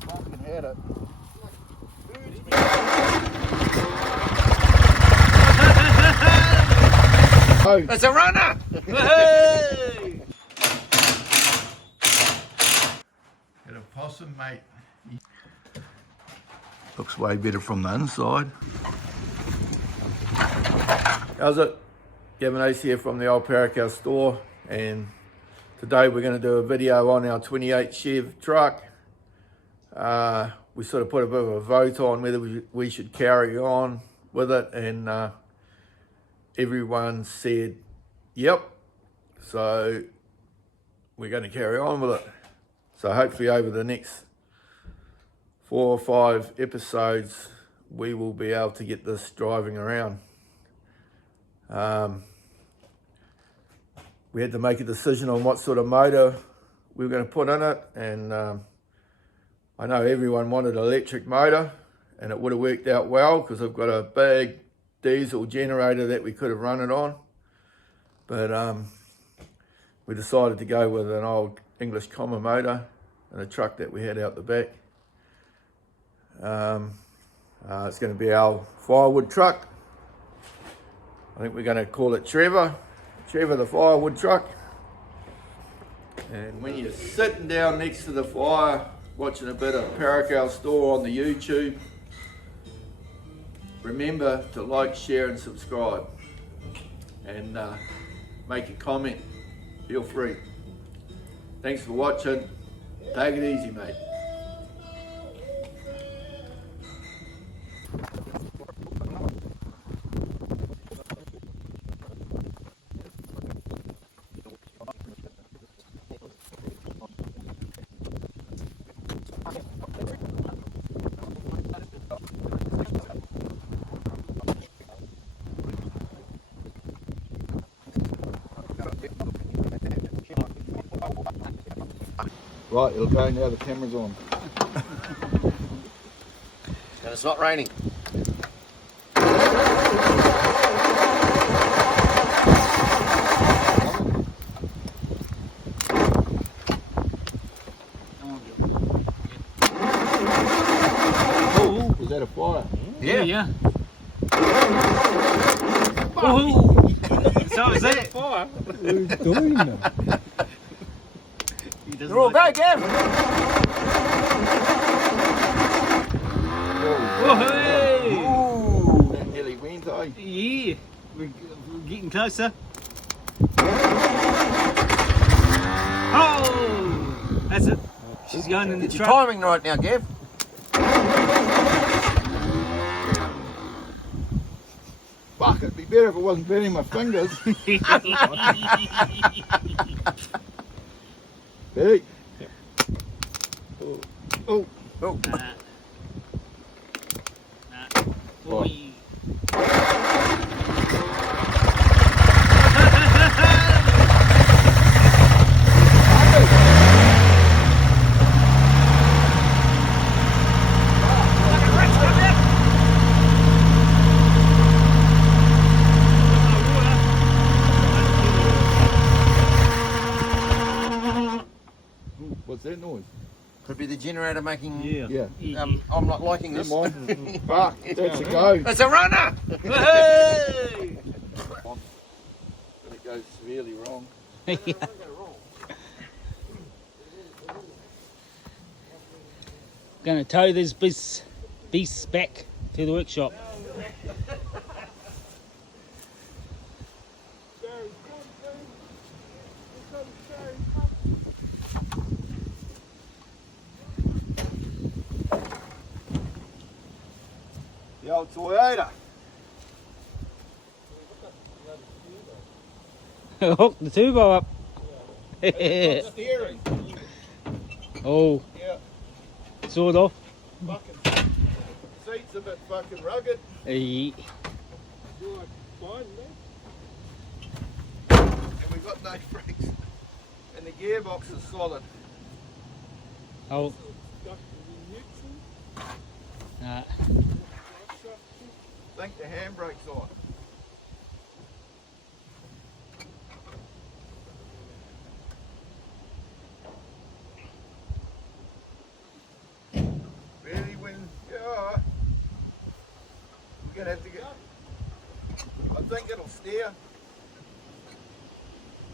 Fucking had it. Oh. It's a runner! Hey! Got a possum, mate. Looks way better from the inside. How's it? Gavin Ace here from the old Parakao store, and today we're going to do a video on our 28 Chevy truck. We sort of put a bit of a vote on whether we should carry on with it, and everyone said yep, so we're going to carry on with it. So hopefully over the next 4 or 5 episodes we will be able to get this driving around. We had to make a decision on what sort of motor we were going to put in it, and I know everyone wanted an electric motor, and it would have worked out well because I've got a big diesel generator that we could have run it on, but we decided to go with an old English common motor and a truck that we had out the back. It's going to be our firewood truck. I think we're going to call it Trevor the firewood truck. And when you're sitting down next to the fire watching a bit of Parakao store on the YouTube, remember to like, share and subscribe, and make a comment, feel free. Thanks for watching. Take it easy, mate. Right, it'll go now the camera's on. And it's not raining. Oh, is that a fire? Yeah. Oh, so is that fire? Who's doing that? They're all go, Gav! Oh, hey! Ooh, that nearly went, eh? Yeah, we're getting closer. Oh, that's it. She's going in the Get your truck. timing right now, Gav. Fuck, it'd be better if it wasn't burning my fingers. Hey. Oh. Oh. Oi. What's that noise? Could be the generator making... Yeah. Yeah. I'm not liking this. Fuck, that's a go. It's a runner! Hey! But it goes severely wrong. Gonna tow this beast back to the workshop. The old Toyota. Hook the turbo up. Steering. Oh, Yeah. sawed off. Fucking seat's a bit fucking rugged. Hey. And we've got no brakes. And the gearbox is solid. Oh. Nah. I think the handbrake's on. gonna have to get. I think it'll steer.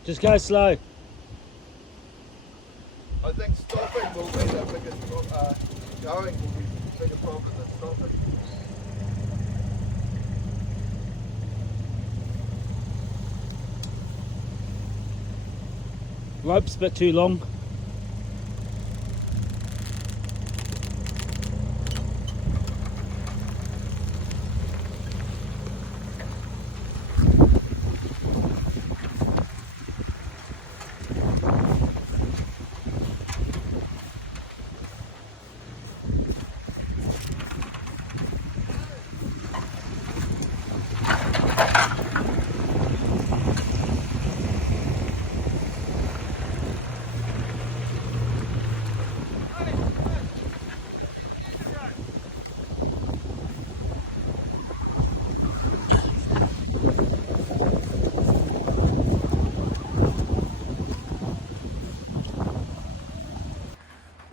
Just go slow. I think stopping will be the biggest problem. Going will be the bigger problem than stopping. Rope's a bit too long.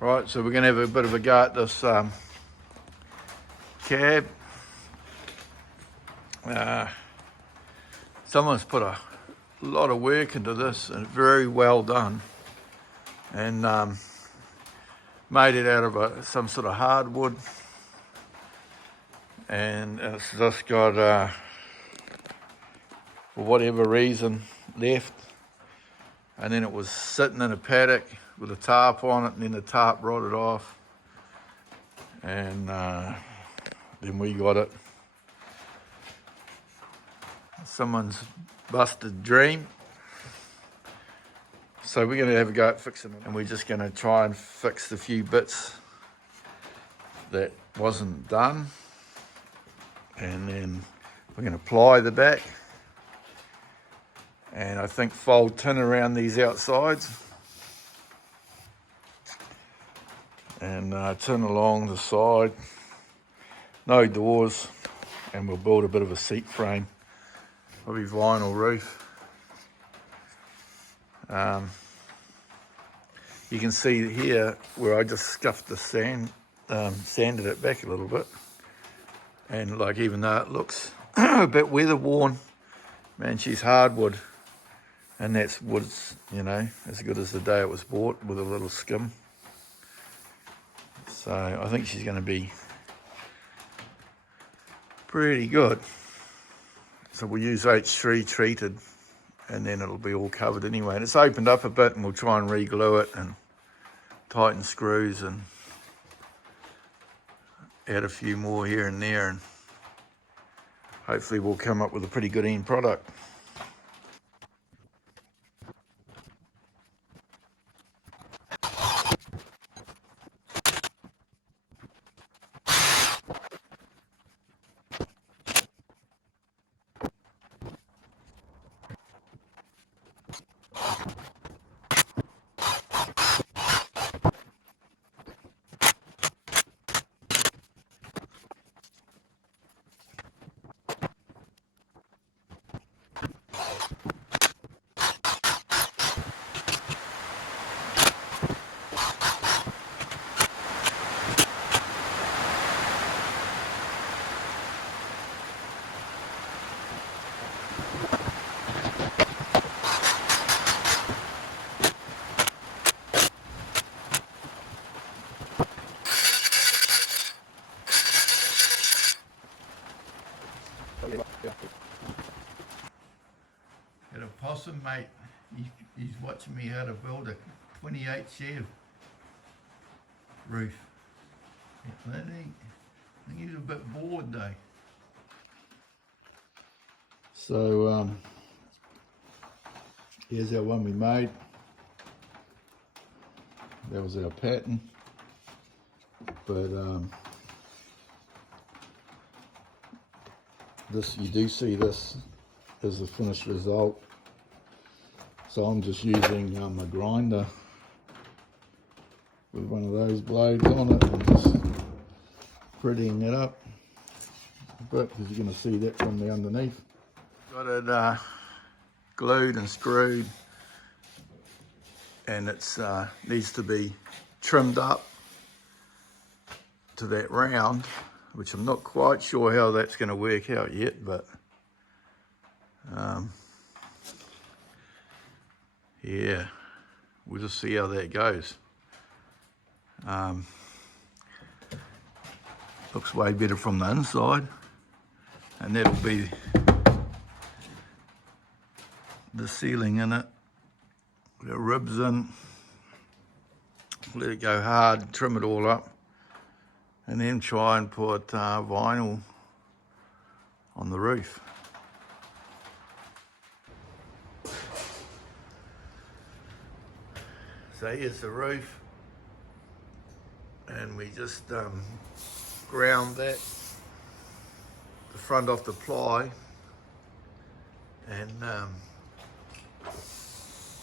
Right, so we're going to have a bit of a go at this cab. Someone's put a lot of work into this and very well done, and made it out of some sort of hardwood, and it's just got, for whatever reason, left, and then it was sitting in a paddock with a tarp on it, and then the tarp rotted off, and then we got it. Someone's busted dream. So we're going to have a go at fixing it, and we're just going to try and fix the few bits that wasn't done, and then we're going to ply the back, and I think fold tin around these outsides, and tin along the side, no doors, and we'll build a bit of a seat frame, probably vinyl roof. You can see here where I just scuffed the sand, sanded it back a little bit, and like, even though it looks a bit weather worn, man, she's hardwood, and that's wood's, you know, as good as the day it was bought, with a little skim. So I think she's going to be pretty good. So we'll use H3 treated, and then it'll be all covered anyway. And it's opened up a bit, and we'll try and re-glue it and tighten screws and add a few more here and there, and hopefully we'll come up with a pretty good end product. Got a possum, mate. He's watching me how to build a 28 Chev roof. I think he's a bit bored though. So here's our one we made. That was our pattern, but this, you do see this as the finished result. So I'm just using a grinder with one of those blades on it, and just prettying it up a bit, because you're going to see that from the underneath. Got it glued and screwed, and it's needs to be trimmed up to that round, which I'm not quite sure how that's going to work out yet, but yeah, we'll just see how that goes. Looks way better from the inside, and that'll be the ceiling in it. Got ribs in, let it go hard, trim it all up, and then try and put vinyl on the roof. So here's the roof, and we just ground that, the front off the ply, and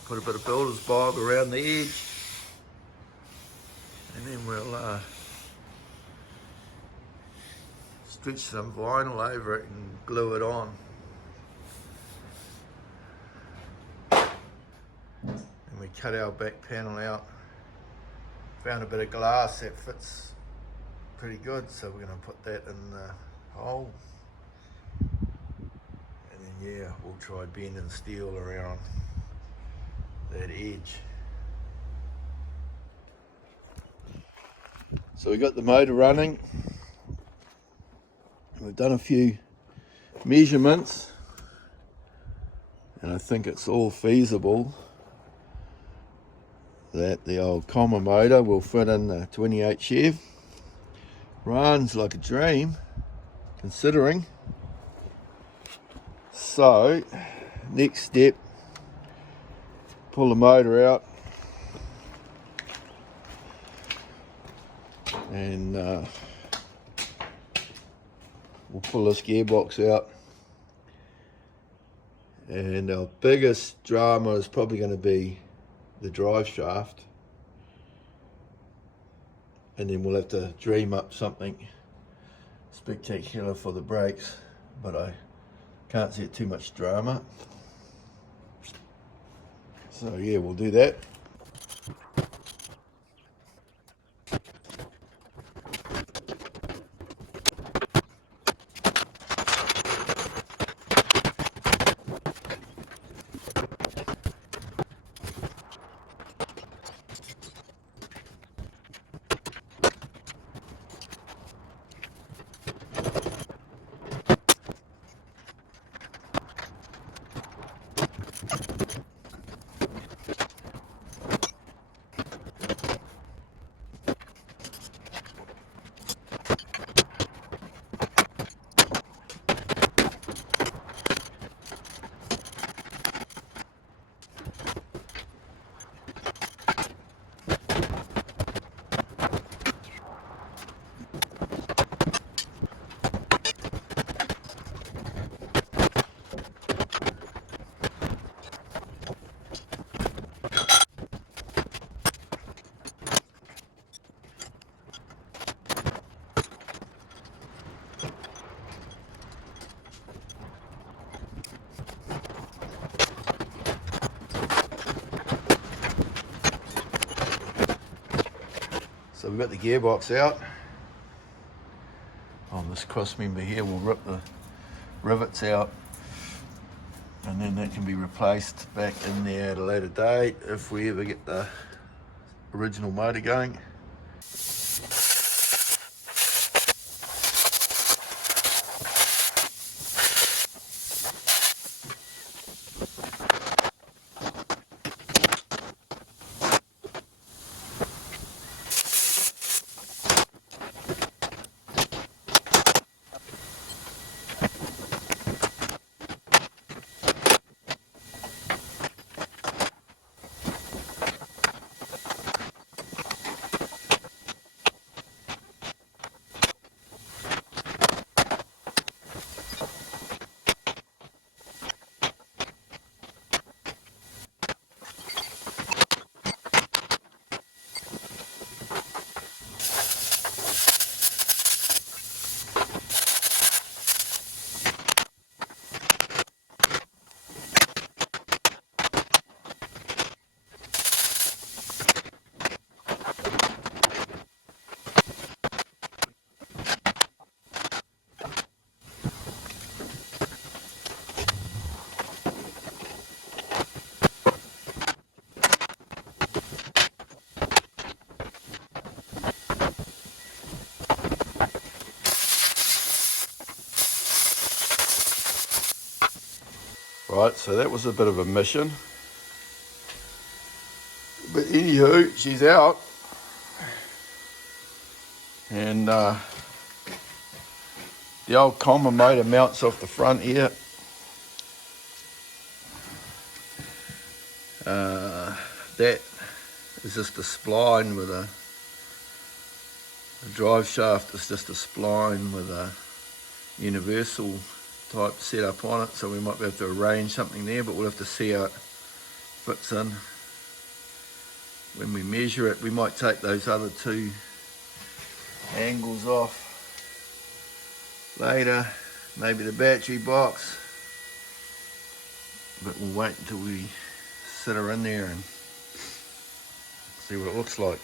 put a bit of builder's bulb around the edge, and then we'll stretch some vinyl over it and glue it on. And we cut our back panel out. Found a bit of glass that fits pretty good, so we're going to put that in the hole. And then yeah, we'll try bending steel around that edge. So we got the motor running. We've done a few measurements, and I think it's all feasible that the old comma motor will fit in the 28 Chev. Runs like a dream, considering. So, next step, pull the motor out, and we'll pull this gearbox out. And our biggest drama is probably going to be the drive shaft, and then we'll have to dream up something spectacular for the brakes, but I can't see it too much drama. So yeah, we'll do that. So we've got the gearbox out. On this cross member here, we'll rip the rivets out, and then that can be replaced back in there at a later date if we ever get the original motor going. Right, so that was a bit of a mission. But anywho, she's out. And the old common motor mounts off the front here. That is just a spline with a drive shaft is just a spline with a universal type setup on it, so we might be able to arrange something there, but we'll have to see how it fits in when we measure it. We might take those other two angles off later, maybe the battery box, but we'll wait until we sit her in there and see what it looks like.